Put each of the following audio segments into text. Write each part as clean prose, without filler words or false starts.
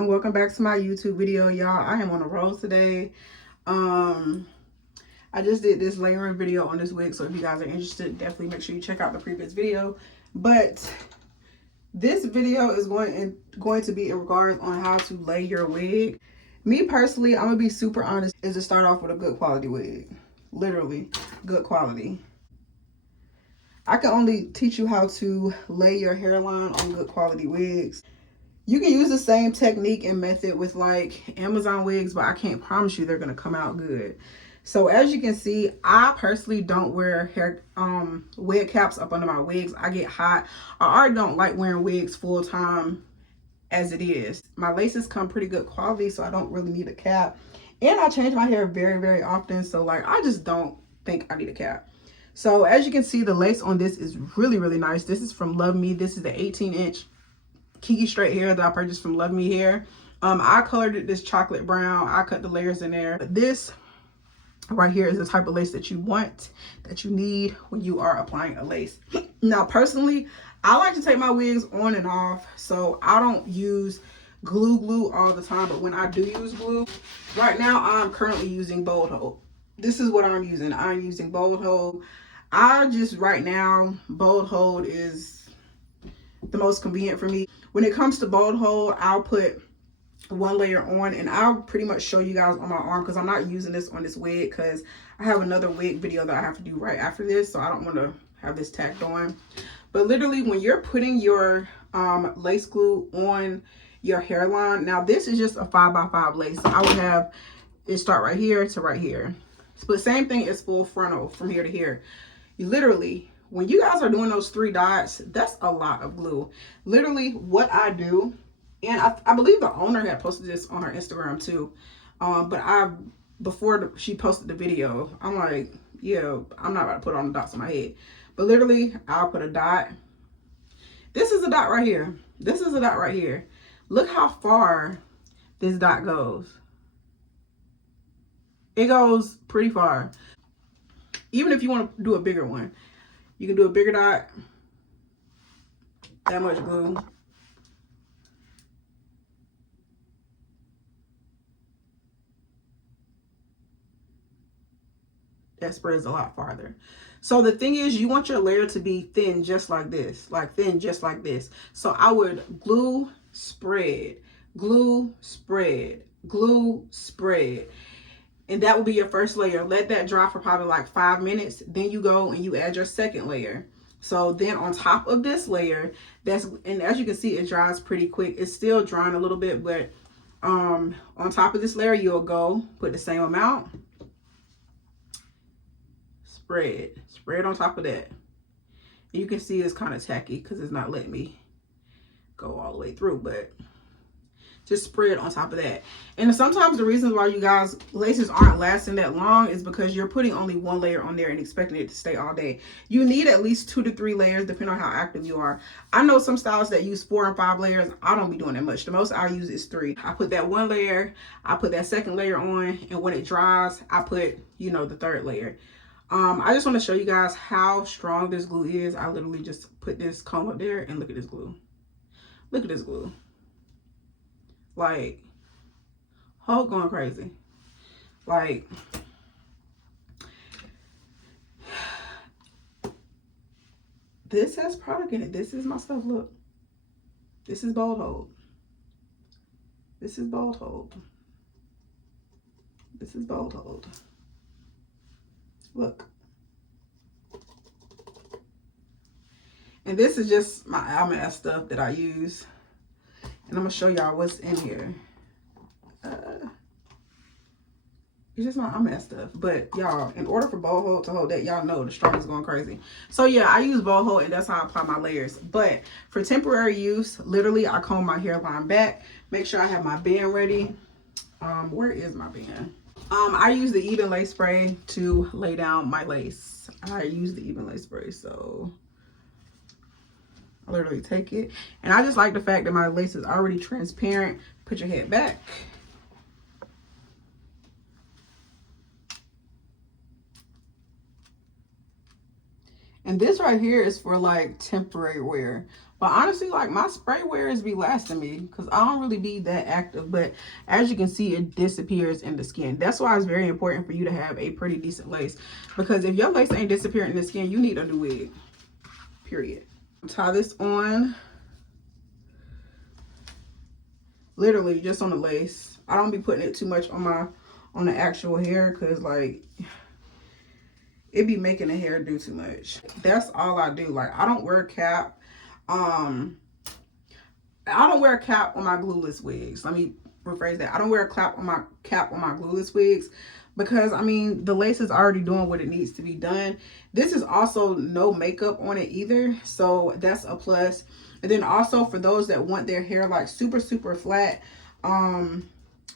and welcome back to my YouTube video, y'all. I am on a roll today. I just did this layering video on this wig, so if you guys are interested, definitely make sure you check out the previous video. But this video is going to be in regards on how to lay your wig. Me personally, I'm gonna be super honest, is to start off with a good quality wig. Literally good quality. I can only teach you how to lay your hairline on good quality wigs. You can use the same technique and method with like Amazon wigs, but I can't promise you they're gonna come out good. So as you can see, I personally don't wear wig caps up under my wigs. I get hot. I already don't like wearing wigs full time as it is. My laces come pretty good quality, so I don't really need a cap. And I change my hair very, very often, so like I just don't think I need a cap. So as you can see, the lace on this is really, really nice. This is from Luvme. This is the 18-inch kinky straight hair that I purchased from Luvme Hair. I colored it this chocolate brown. I cut the layers in there. But this right here is the type of lace that you want, that you need when you are applying a lace. Now, personally, I like to take my wigs on and off, so I don't use glue all the time. But when I do use glue, right now I'm currently using Bold Hold. This is what I'm using. I'm using Bold Hold. Right now, Bold Hold is the most convenient for me. When it comes to Bold Hold, I'll put one layer on, and I'll pretty much show you guys on my arm because I'm not using this on this wig because I have another wig video that I have to do right after this, so I don't want to have this tacked on. But literally, when you're putting your lace glue on your hairline, now this is just a 5x5 lace, so I would have it start right here to right here. But same thing is full frontal from here to here. You literally, when you guys are doing those 3 dots, that's a lot of glue. Literally what I do, and I believe the owner had posted this on her Instagram too. But before she posted the video, I'm like, yeah, I'm not about to put on the dots on my head. But literally, I'll put a dot. This is a dot right here. This is a dot right here. Look how far this dot goes. It goes pretty far. Even if you want to do a bigger one, you can do a bigger dot. That much glue. That spreads a lot farther. So the thing is, you want your layer to be thin just like this, like thin just like this. So I would glue, spread, glue, spread, glue, spread. And that will be your first layer. Let that dry for probably like 5 minutes. Then you go and you add your second layer. So then on top of this layer, and as you can see, it dries pretty quick. It's still drying a little bit, but on top of this layer, you'll go put the same amount. Spread on top of that. And you can see it's kind of tacky because it's not letting me go all the way through, but just spread on top of that. And sometimes the reason why you guys laces aren't lasting that long is because you're putting only one layer on there and expecting it to stay all day. You need at least 2 to 3 layers depending on how active you are. I know some styles that use 4 and 5 layers. I don't be doing that much. The most I use is 3. I put that one layer, I put that second layer on, and when it dries, I put, you know, the third layer. I just want to show you guys how strong this glue is. I literally just put this comb up there and look at this glue. Look at this glue. Like, whole going crazy. Like, this has product in it. This is my stuff. Look, this is Bold Hold. This is Bold Hold. This is Bold Hold. Look. And this is just my Alma stuff that I use. And I'm going to show y'all what's in here. It's just my Alma stuff. But y'all, in order for Bold Hold to hold that, y'all know the string is going crazy. So yeah, I use Bold Hold and that's how I apply my layers. But for temporary use, literally I comb my hairline back. Make sure I have my band ready. Where is my band? I use the Even Lace Spray to lay down my lace. I use the Even Lace Spray, so I literally take it. And I just like the fact that my lace is already transparent. Put your head back. And this right here is for like temporary wear. But honestly, like my spray wears be lasting me because I don't really be that active. But as you can see, it disappears in the skin. That's why it's very important for you to have a pretty decent lace. Because if your lace ain't disappearing in the skin, you need a new wig. Period. Tie this on. Literally just on the lace. I don't be putting it too much on the actual hair because like it be making the hair do too much. That's all I do. Like I don't wear a cap. I don't wear a cap on my glueless wigs. Let me rephrase that. I don't wear a cap on my glueless wigs because I mean the lace is already doing what it needs to be done. This is also no makeup on it either, so that's a plus. And then also for those that want their hair like super flat,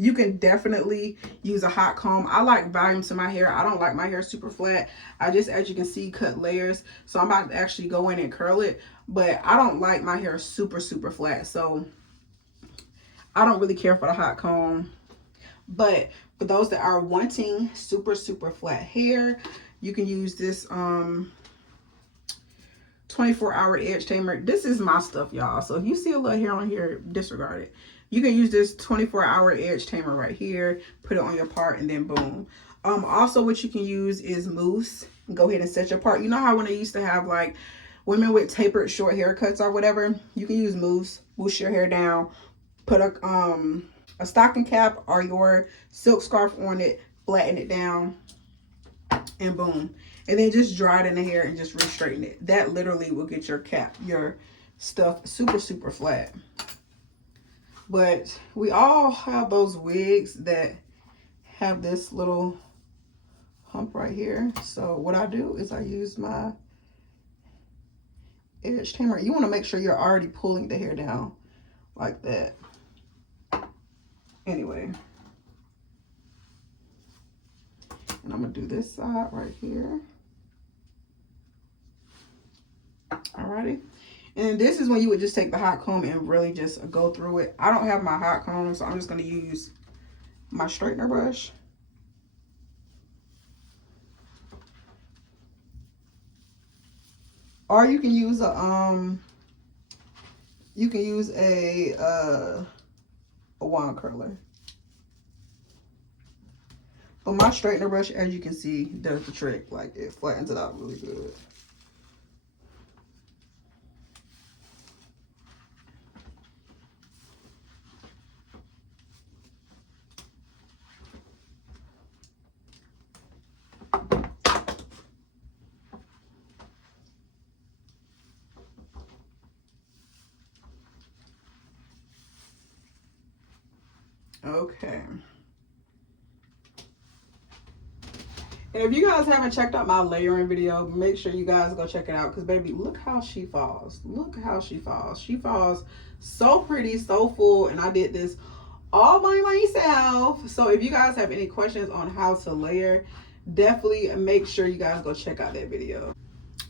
you can definitely use a hot comb. I like volume to my hair. I don't like my hair super flat. I just, as you can see, cut layers. So I'm about to actually go in and curl it. But I don't like my hair super flat. So I don't really care for the hot comb. But for those that are wanting super flat hair, you can use this 24-hour edge tamer. This is my stuff, y'all. So if you see a little hair on here, disregard it. You can use this 24-hour edge tamer right here, put it on your part, and then boom. Also what you can use is mousse. Go ahead and set your part. You know how when they used to have like women with tapered short haircuts or whatever, you can use mousse your hair down, put a stocking cap or your silk scarf on it, flatten it down, and boom. And then just dry it in the hair and just re-straighten it. That literally will get your stuff super flat. But we all have those wigs that have this little hump right here. So what I do is I use my edge tamer. You want to make sure you're already pulling the hair down like that. Anyway. And I'm going to do this side right here. Alrighty. And this is when you would just take the hot comb and really just go through it. I don't have my hot comb, so I'm just going to use my straightener brush. Or you can use a wand curler. But my straightener brush, as you can see, does the trick. Like it flattens it out really good. Okay. And if you guys haven't checked out my layering video, make sure you guys go check it out. Because, baby, look how she falls. Look how she falls. She falls so pretty, so full. And I did this all by myself. So if you guys have any questions on how to layer, definitely make sure you guys go check out that video.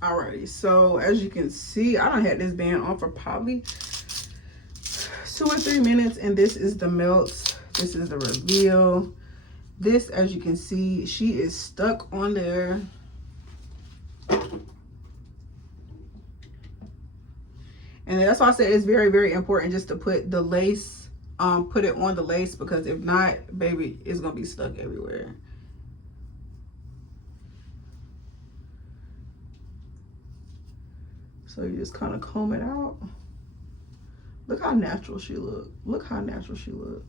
Alrighty. So, as you can see, I done had this band on for probably 2 or 3 minutes. And this is the melt. This is the reveal. This, as you can see, she is stuck on there. And that's why I said it's very important just to put the lace, put it on the lace, because if not, baby, it's gonna be stuck everywhere. So you just kind of comb it out. Look how natural she look. Look how natural she look.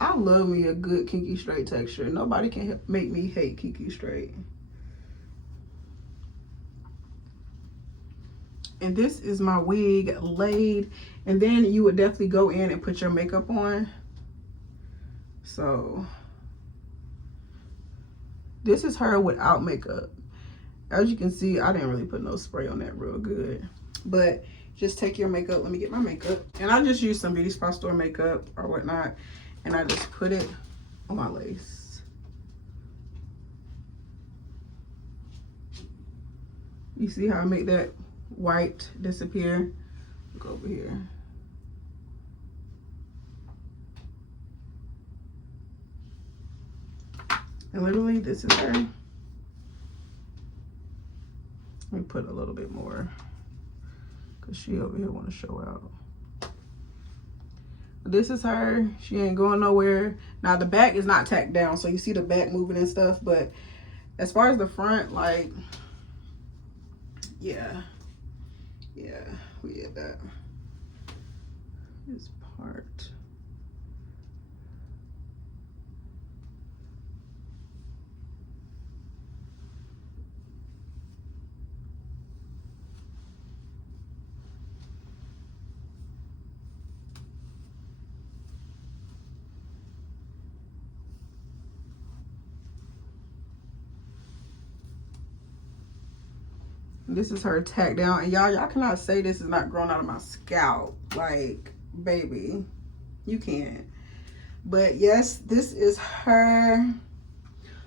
I love me a good kinky straight texture. Nobody can make me hate kinky straight. And this is my wig laid. And then you would definitely go in and put your makeup on. So this is her without makeup. As you can see, I didn't really put no spray on that real good. But just take your makeup. Let me get my makeup. And I just use some beauty spot store makeup or whatnot. And I just put it on my lace. You see how I make that white disappear? Look over here. And literally, this is her. put a little bit more because she over here want to show out. This is her. She ain't going nowhere. Now the back is not tacked down, so you see the back moving and stuff, but as far as the front, like, yeah, we did that. This part. This is her tack down, and y'all cannot say this is not growing out of my scalp. Like, baby, you can't. But yes, this is her.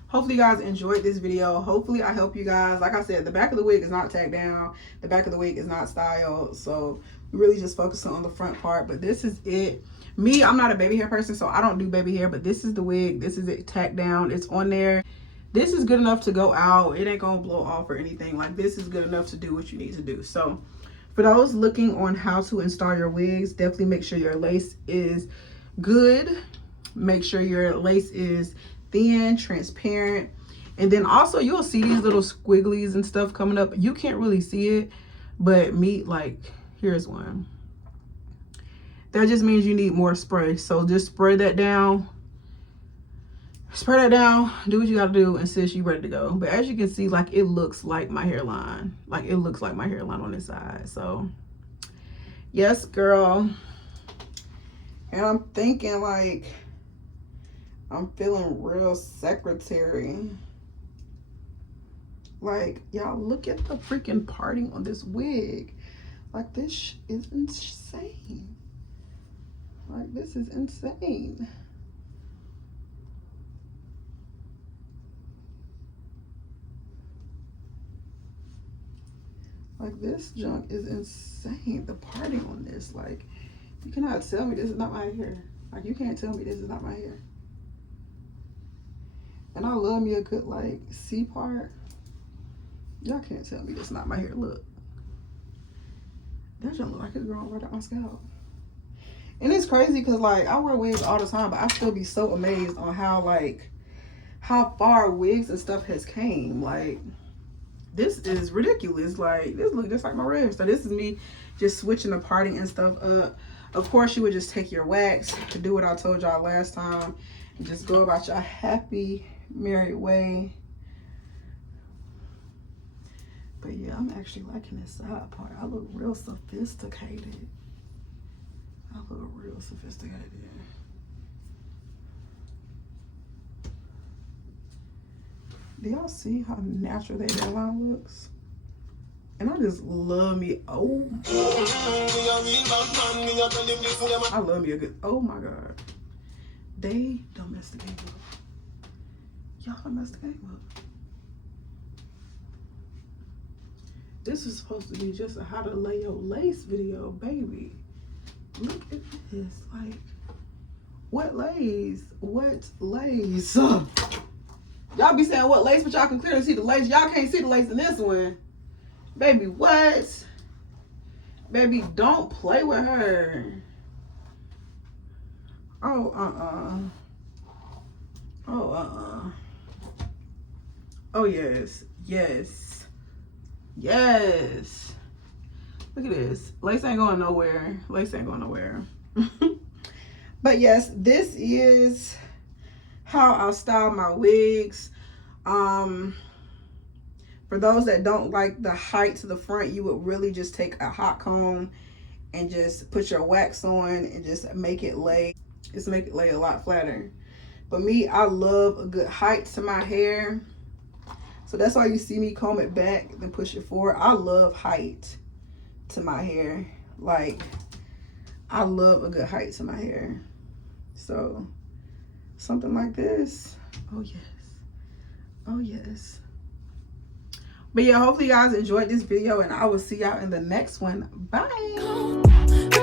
Hopefully you guys enjoyed this video. Hopefully I help you guys. Like I said, the back of the wig is not tacked down, the back of the wig is not styled, so we really just focusing on the front part. But this is it. Me, I'm not a baby hair person, so I don't do baby hair, but this is the wig. This is it tacked down. It's on there. This is good enough to go out. It ain't gonna blow off or anything. Like, this is good enough to do what you need to do. So for those looking on how to install your wigs, definitely make sure your lace is good. Make sure your lace is thin, transparent. And then also you'll see these little squigglies and stuff coming up. You can't really see it, but me, like, here's one. That just means you need more spray. So just spray that down. Spray that down, do what you gotta do, and sis, you ready to go. But as you can see, like, it looks like my hairline. Like, it looks like my hairline on this side. So yes, girl. And I'm thinking, like, I'm feeling real secretary. Like, y'all, look at the freaking parting on this wig. Like, this is insane. Like, this is insane. Like, this junk is insane. The parting on this, like, you cannot tell me this is not my hair. Like, you can't tell me this is not my hair. And I love me a good, like, C part. Y'all can't tell me this is not my hair. Look. That junk look like it's growing right out my scalp. And it's crazy because, like, I wear wigs all the time, but I still be so amazed on how, like, how far wigs and stuff has came. Like, this is ridiculous. Like, this look just like my ribs. So this is me just switching the parting and stuff up. Of course, you would just take your wax to do what I told y'all last time and just go about your happy merry way. But yeah, I'm actually liking this side part. I look real sophisticated. I look real sophisticated. Do y'all see how natural that hairline looks? And I just love me. Oh, I love me a good. Oh my God, they don't mess the game up. Y'all don't mess the game up. This is supposed to be just a how to lay your lace video, baby. Look at this. Like, what lace? What lace? Y'all be saying what lace, but y'all can clearly see the lace. Y'all can't see the lace in this one. Baby, what? Baby, don't play with her. Oh, Oh, Oh, yes. Yes. Yes. Look at this. Lace ain't going nowhere. Lace ain't going nowhere. But yes, this is how I style my wigs. For those that don't like the height to the front, you would really just take a hot comb and just put your wax on and just make it lay. Just make it lay a lot flatter. But me, I love a good height to my hair. So that's why you see me comb it back and push it forward. I love height to my hair. Like, I love a good height to my hair. So something like this. Oh yes. Oh yes. But yeah, hopefully you guys enjoyed this video, and I will see y'all in the next one. Bye.